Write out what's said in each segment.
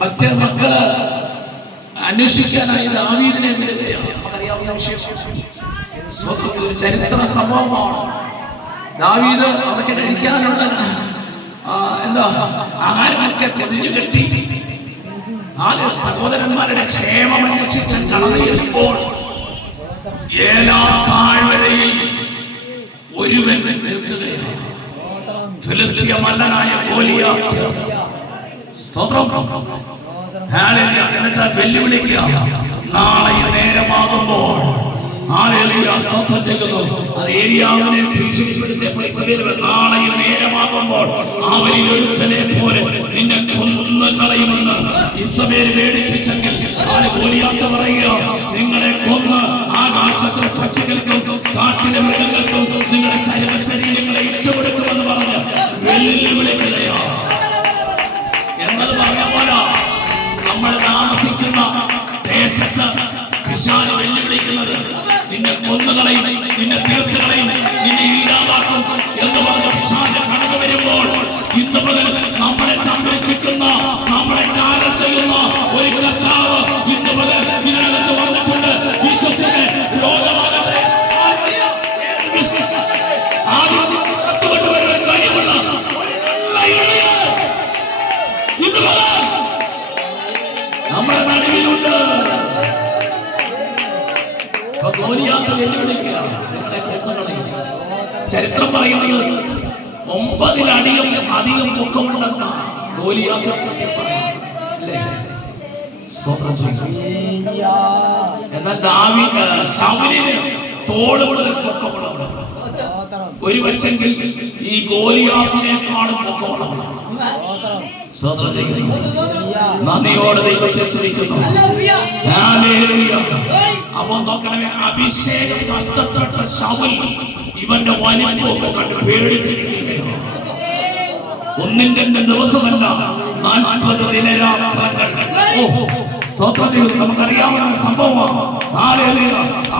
മറ്റേ മക്കള് അന്വേഷിക്കാനായി ദാവീദിനെ വിടുകയാണ്. നമുക്കറിയാവുന്ന വിഷയം, ഒരു ചരിത്ര സംഭവമാണ്. ദാവീദ് അവർക്ക് കഴിക്കാനുള്ള എന്താ ആഹാരമൊക്കെ പൊതിഞ്ഞു കെട്ടി സഹോദരന്മാരുടെ ക്ഷേമം അന്വേഷിച്ച് കടന്നുമ്പോൾ ഏലാ താഴ്വരയിൽ ഒരുവൻ നിൽക്കുകയാണ്. ഫിലിസ്ത്യ മല്ലനായ ഗോലിയാത്ത്. സ്തോത്രം. എന്നിട്ട് വെല്ലുവിളിക്കുക, നാളെ നേരമാകുമ്പോൾ സ്തോത്രം ചെയ്യുന്നു. അത് ഏലിയാവിനെ ഭീഷണിപ്പെടുത്തിയ നാളെ നേരമാകുമ്പോൾ അവരിൽ ഒരുത്തനെ പോലെ നിന്നെ കൊന്നു കളയുമെന്ന് ഇസബേൽ പേടിപ്പിച്ചെങ്കിൽ ഗോലിയാത്ത് പറയുക, നിങ്ങളെ കൊന്ന് ആകാശത്തെ പക്ഷികൾക്കും കാട്ടിലെ മൃഗങ്ങൾക്കും നിങ്ങളുടെ ശരീരങ്ങളെ ഇട്ടുകൊടുക്കുമെന്ന് പറഞ്ഞ് വെല്ലുവിളിക്കുകയോ എന്നത് പറഞ്ഞ പോലെ നമ്മൾ താമസിക്കുന്ന ദേശത്ത് പിശാച് വെല്ലുവിളിക്കുന്നത് നിന്നെ കൊന്നുകളയും, നിന്നെ തീർച്ചകളയും, നിന്നെ ഇല്ലാതാക്കും എന്ന് പറഞ്ഞ പിശാച് കടന്നു വരുമ്പോൾ ഇന്ന് മുതൽ നമ്മളെ സംരക്ഷിക്കുന്ന, നമ്മളെ കാര്യം ചെയ്യുന്ന ഒരു കർത്താവ് ഇന്ന് മുതൽ ഇതിനകത്ത് വന്നിട്ടുണ്ട്. വിശ്വസിച്ച് ലോകമാകട്ടെ ചത്തുകൊണ്ടുവരുവാൻ കഴിവുള്ള ഇന്ന് മുതൽ നമ്മുടെ നടുവിലുണ്ട്. ചരിത്രം പറയുന്നത് 9 അടിയും അധികം പൊക്കമുണ്ടെന്ന ഗോലിയാത്ത്. എന്നാൽ ദാവീദ് ശൗലിന് തോള് മുതൽ പൊക്കമുള്ളവർ. ഒരു പക്ഷെങ്കിൽ ഈ ഗോലിയാത്തിനേക്കാളും പൊക്കമുള്ളവർ. നന്ദിയോടെ ദൈവത്തെ സ്തുതിക്കുന്നു. അപ്പൊ നോക്കണമേ, അഭിഷേകം നഷ്ടപ്പെട്ട ശൗൽ ഇവന്റെ വലിപ്പമൊക്കെ കണ്ട് പേടിച്ചിരിക്കുകയാണ്. 1-2 ദിവസമല്ല, 40 ദിനരാത്രങ്ങൾ. നമുക്കറിയാവുന്ന സംഭവമാണ്.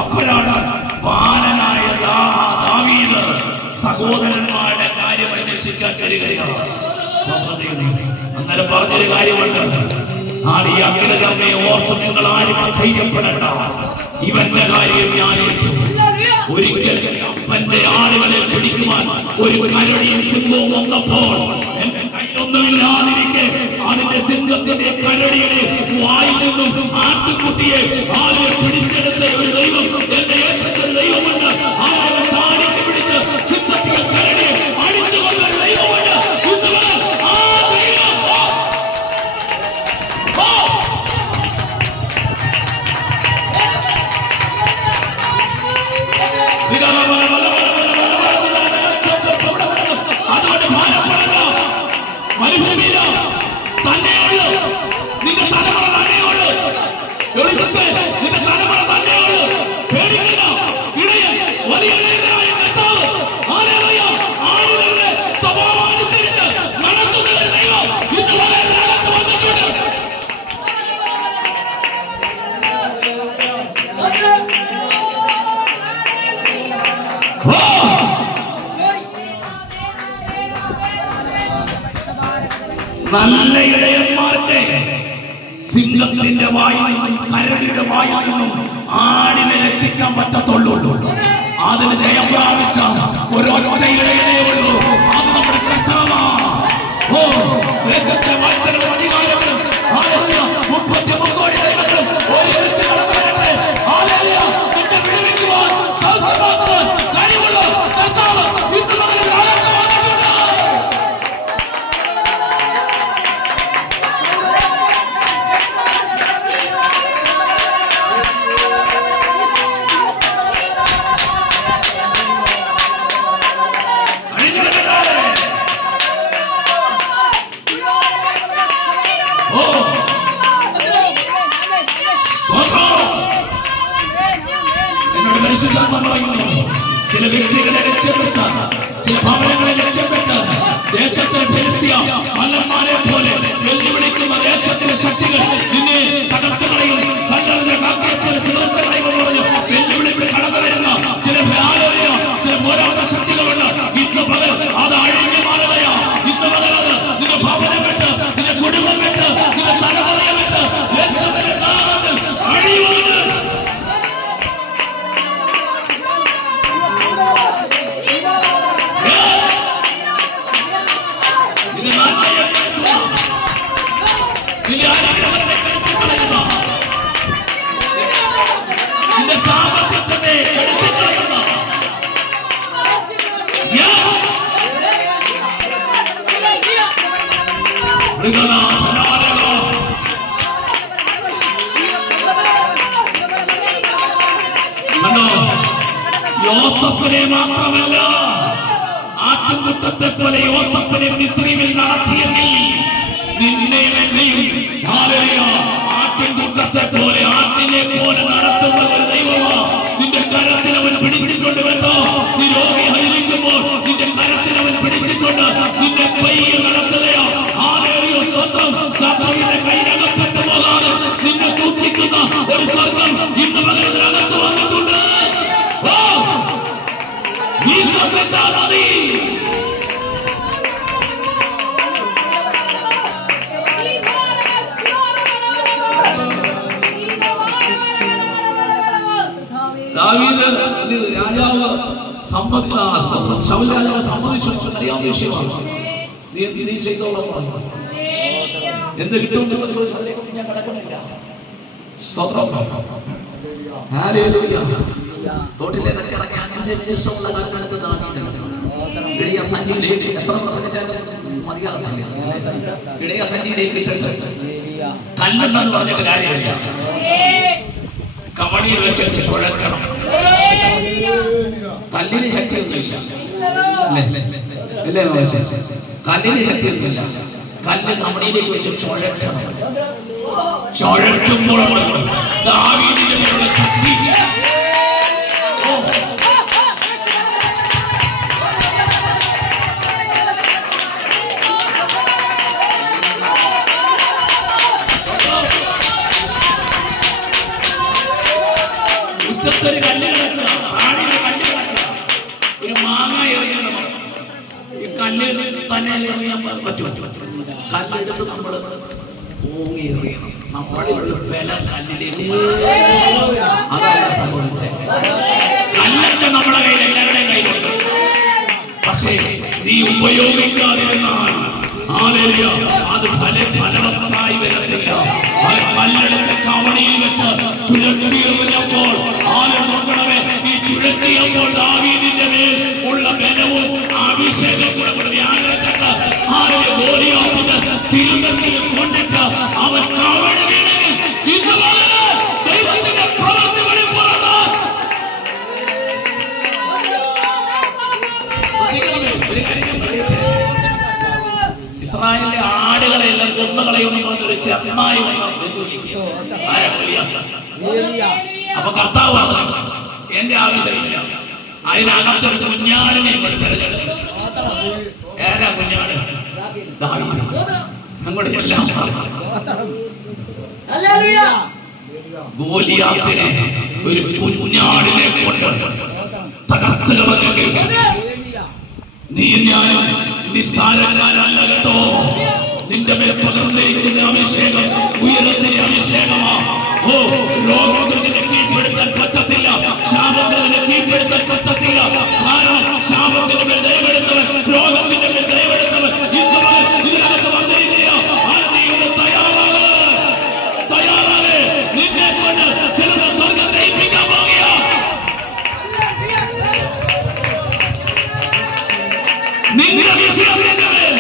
അപ്പോഴാണ് ബാലനായ ദാവീദ് സഹോദരന്മാരുടെ കാര്യം അന്വേഷിക്കാൻ വരികയാണ്. അന്നേരം പറഞ്ഞൊരു കാര്യമുണ്ട്, ഈ അഗ്രജമ്മയെ ഓർത്ത് നിങ്ങൾ ആരും ധൈര്യപ്പെടേണ്ട, ഇവന്റെ കാര്യം ഞാൻ ഏറ്റു. ഒരിക്കൽ അപ്പന്റെ ആളുകളെ പിടിക്കുവാൻ ഒരു കരടിയും സിംഹവും വന്നപ്പോൾ എന്റെ കയ്യിലൊന്നുമില്ലാതിരിക്കെ അതിന്റെ സിംഹത്തിന്റെ കരടിയുടെ വായിൽ നിന്നും ആട്ടുകുട്ടിയെ ആളുകൾ പിടിച്ചെടുത്ത ഒരു ദൈവം, എന്റെ ഏറ്റവും ദൈവമുണ്ട്. ആളുകളെ താടിക്ക് പിടിച്ച് സിംഹത്തിന്റെ കരടിയെ അടിച്ചു കൊണ്ട ഒരു ദൈവമുണ്ട്. നല്ല ഇടയന്മാർക്ക് സിംഹത്തിന്റെ വായിൽ നിന്നും കരടിയുടെ വായിൽ നിന്നും ആടിനെ രക്ഷിക്കാൻ പറ്റത്തുള്ളൂ. അതിന് ജയം പ്രാപിച്ച ഒരൊറ്റ ഇടയനേ ഉള്ളൂ. അത് നമ്മുടെ കർത്താവാണ്. ദേശത്തെ വാഴ്ചകളും അധികാരങ്ങളും 33 കോടി ദൈവങ്ങളും ഒരുമിച്ച് കടന്നു വരട്ടെ. നിന്നെ വിടുവിക്കുവാൻ സൗഖ്യമാക്കുവാൻ കഴിവുള്ള കർത്താവ് ഇന്ന് മുതൽ ചില വ്യക്തികളെ ലക്ഷ്യപ്പെട്ട, ചില ഭവനങ്ങളെ ലക്ഷ്യപ്പെട്ട ദേശത്തെ ഫെലിസ്ത്യ മല്ലന്മാരെ പോലെ വെല്ലുവിളിക്കുന്ന ദേശത്തിലെ ശക്തികൾ നിന്നെ തകർത്തുകളയും, കല്ലറിന്റെ കാക്കയെ പോലെ ചിതറിച്ചുകളയുമെന്ന് പറഞ്ഞു വെല്ലുവിളിച്ച് കടന്നു വരുന്ന ചില ചില പോരാട്ട ശക്തികളുണ്ട്. ഇന്ന് പകൽ അത് അഴിഞ്ഞു മാറുകയാ. ഇന്ന് പകൽ അത് നിന്റെ ഭവനം വിട്ട്, നിന്റെ കുടുംബം വിട്ട്, നിന്റെ തലമുറ യോസഫിനെ മാത്രമല്ല, ആട്ടിൻകൂട്ടത്തെ പോലെ യോസഫിനെ മിസ്രയീമിൽ നടത്തിയെങ്കിൽ നിന്നെയും എന്നെയും ആട്ടിൻകൂട്ടത്തെ പോലെ, ആട്ടിനെ പോലെ നടത്തുന്ന ഒരു ദൈവമാ. നിന്റെ കരത്തിൽ അവൻ പിടിച്ചിട്ടുണ്ട് കേട്ടോ. നീ രോഗിയായിരിക്കുമ്പോൾ നിന്റെ കരത്തിൽ അവൻ പിടിച്ചിട്ടുണ്ട്. നിന്റെ കൈയിൽ നടത്തുകയോ സ്വന്തം ശത്രുവിന്റെ കൈരകപ്പെട്ടു പോകാതെ നിന്നെ സൂക്ഷിക്കുന്ന ഒരു സ്വർഗം ഇന്ന് പകരത്തിനകത്ത് വന്നിട്ടുണ്ട്. വിശ്വസിച്ചാൽ മതി. രാജാവ് ശൗൽ രാജാവ് സമ്മതിച്ചു. അറിയാവുന്ന വിഷയമാണ്. നീ ചെയ്തോളാം. എന്ത് കിട്ടും ഞാൻ കിടക്കുന്നില്ല. തോട്ടിലേക്ക് ഇറങ്ങി 5 ദിവസമുള്ള കാലത്ത് ഇടയ സഞ്ചിയിലേക്ക് എത്ര പ്രസംഗിച്ചാലും മതിയാകത്തില്ല. ഇടയ സഞ്ചിയിലേക്ക് ഇട്ടിട്ട് കല്ലെന്ന് പറഞ്ഞിട്ട് കാര്യമില്ല. കവണിയിൽ വെച്ചിട്ട് ചുഴക്കണം. കല്ലിന് ശക്തിയൊന്നുമില്ല അല്ലേ? കല്ലിന് ശക്തിയൊന്നുമില്ല. കല്ല് കവണിയിലേക്ക് വെച്ച് ചുഴക്കണം. ചുഴറ്റുമ്പോൾ ദാവീദിന്റെ മേലുള്ള ശക്തി ഒരു കല്ല് കിടക്കുക, ആടിയുടെ കല്ല് കിടക്കുക, ഒരു മാങ്ങ എറിയണം. ഈ കല്ല് തന്നെ എറിയാൻ പറ്റും. കല്ലെടുത്ത് നമ്മൾ ഓങ്ങി എറിയണം. നമ്മളുള്ള ബലം കല്ലിലേക്ക്. അതല്ല സംഭവിച്ചത്. കല്ലൊക്കെ നമ്മുടെ കയ്യിൽ, എല്ലാവരുടെയും കയ്യിലുണ്ട്. പക്ഷേ നീ ഉപയോഗിക്കാതിരുന്നാൽ അത് ഫലവത്തായി വരത്തില്ല. കല്ലെടുത്ത് കവണിയിൽ വെച്ച് ചുഴറ്റിയെറിഞ്ഞപ്പോൾ നോക്കണമേ, ഈ ചുഴറ്റിയപ്പോൾ ദാവീദിന്റെ മേൽ ഉള്ള ബലവും അഭിഷേകം കൂടെ വ്യാഴച്ചക്ക ഗോലിയാത്തിന് തിരുവനന്തപുരത്തിൽ കൊണ്ടിട്ട് അവൻ കവണി വീണെങ്കിൽ ദൈവത്തിന്റെ പ്രവൃത്തികളിൽ പുറത്ത് ഇസ്രായേലിലെ ആടുകളെല്ലാം കൊന്നുകളയൊന്നും പറഞ്ഞൊരു ചെന്നായി അപ്പൊ കർത്താവ് പറഞ്ഞു, എന്റെ ആവശ്യമില്ല, അതിനകത്തൊരു കുഞ്ഞാടിനെ തിരഞ്ഞെടുത്തു. ഏരാ കുഞ്ഞാട്? അങ്ങോട്ട് എല്ലാം ഗോലിയാത്തിനെ ഒരു കുഞ്ഞാടിനെ കൊണ്ട് തകർത്ത് കളഞ്ഞെങ്കിൽ നീ ഞാൻ നിസ്സാരക്കാരല്ല കേട്ടോ. നിന്റെ മേൽ പകർന്നിരിക്കുന്ന അഭിഷേകം ഉയരത്തിന്റെ അഭിഷേകമാ. രോഗത്തിന് കീഴ്പ്പെടുത്താൻ പറ്റത്തില്ല, ശാപത്തിന് കീഴ്പ്പെടുത്താൻ പറ്റത്തില്ല. കാരണം ശാപത്തിന്റെ മേൽ ദയവെടുത്തവൻ, രോഗത്തിന്റെ മേൽ ദയവെടുത്തവൻ ഇതിനകത്ത് വന്നിരിക്കുക. തയ്യാറാണ്. നിന്നെ കൊണ്ട് ചിലത് സ്വർഗ്ഗത്തെ ഏൽപ്പിക്കാൻ പോകുക. നിന്റെ വിഷയത്തിന്റെ മേൽ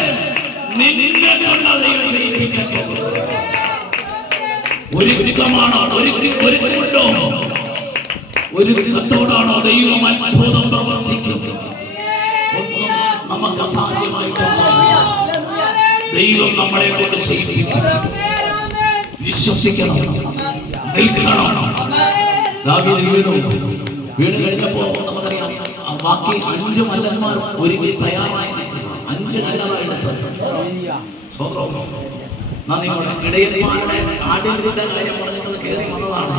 നിന്നെ കൊണ്ട് ദൈവം ചെയ്യിപ്പിക്കാൻ പോകുക. ഒരു വിധമാണോ, ഒരു കൊണ്ടോ, ഒരു വിധത്തോടാണോ ദൈവം അത്ഭുതം പ്രവർത്തിക്കുന്നത്? ഒന്നും നമുക്ക് സാധ്യമായിട്ടില്ല. ദൈവം നമ്മളെ കൊണ്ട് ചെയ്യിപ്പിക്കും. വിശ്വസിക്കണം, നിൽക്കണം. വീണ് കഴിഞ്ഞപ്പോ നമുക്കറിയാം, ബാക്കി 5 മല്ലന്മാർ ഒരുങ്ങി തയ്യാറായി. 5 കല്ലറായിട്ട് ഇടയന്മാരുടെ ആടിന്റെ കാര്യം പറഞ്ഞിട്ട് കയറി വന്നതാണ്.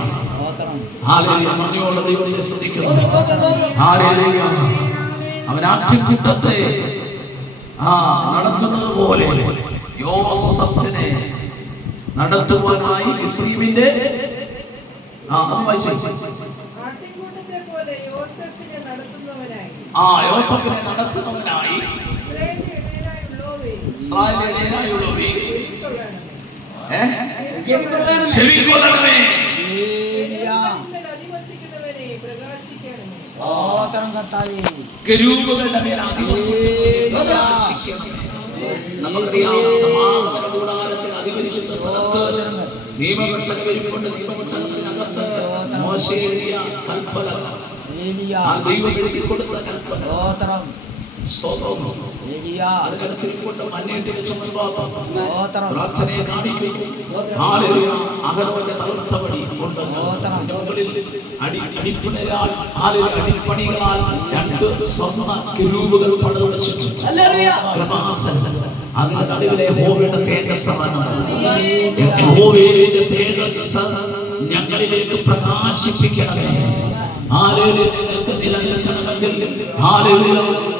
നന്ദിയുള്ള ദൈവത്തെ സ്തുതിക്കുന്നു. അവൻ ആട്ടിൻകൂട്ടത്തെ നടത്തുന്നത് പോലെ യോസഫിനെ നടത്തുവാനായി മിസ്രയീമിന്റെ യോസഫിനെ നടത്തുന്നവനായി ഇസ്രായേലിനായുള്ളവേ ചെവിക്കൊള്ളണമേ. കെരൂബുകളുടെ മേൽ അധിവസിച്ച് പ്രകാശിക്കണം. നമുക്കറിയാം, സമാഗമന കൂടാരം നിയമപെട്ടകം ഇരിപ്പുണ്ട്. നിയമപെട്ടകത്തിനകത്ത് മോശെ എഴുതിയ കൽപ്പന, ആ ദൈവം എഴുതി കൊടുത്ത കൽപ്പന, അതിനകത്തിരിപ്പുണ്ട്. മഞ്ഞേറ്റ് വെച്ച മുൻപാത്രം പ്രാർത്ഥനയെ കാണിക്കുന്നു. അഹരോന്റെ തളർച്ചപടി കൊണ്ട് മുകളിൽ അടിപ്പണികളാൽ രണ്ട് സ്വർണ്ണ കിരൂബുകൾ പണിതു വെച്ചിട്ടുണ്ട്. അതിന്റെ നടുവിലെ യഹോവയുടെ തേജസ്സാണ്. യഹോവയുടെ തേജസ്സ് ഞങ്ങളിലേക്ക് പ്രകാശിപ്പിക്കണമേ. നിങ്ങൾക്ക് നിലനിൽക്കണമെങ്കിൽ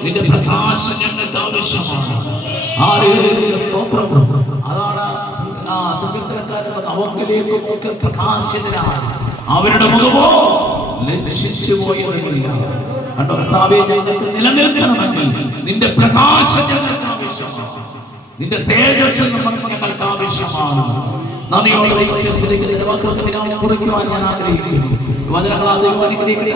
നിന്റെ പ്രകാശം ഞങ്ങൾക്ക് ആവശ്യമാണ്. അതാണ് അവക്കിലേക്ക് പ്രകാശിതരാണ്. അവരുടെ മുഖമോ ലജ്ജിച്ചു പോയവരില്ല. കണ്ടോ കർത്താവേ, ഞങ്ങൾക്ക് നിലനിൽക്കണമെങ്കിൽ നിന്റെ പ്രകാശം ഞങ്ങൾക്ക് ആവശ്യമാണ്. നിന്റെ തേജസ് ഞങ്ങൾക്ക് ആവശ്യമാണ്. നന്ദിയോടെ ദൈവത്തെ സ്തുതിക്കുന്നതിന്റെ വാക്കുകൾക്ക് വിരാമം കുറിക്കുവാൻ ഞാൻ ആഗ്രഹിക്കുന്നു. വചനങ്ങളാൽ ദൈവം അനുഗ്രഹിക്കട്ടെ.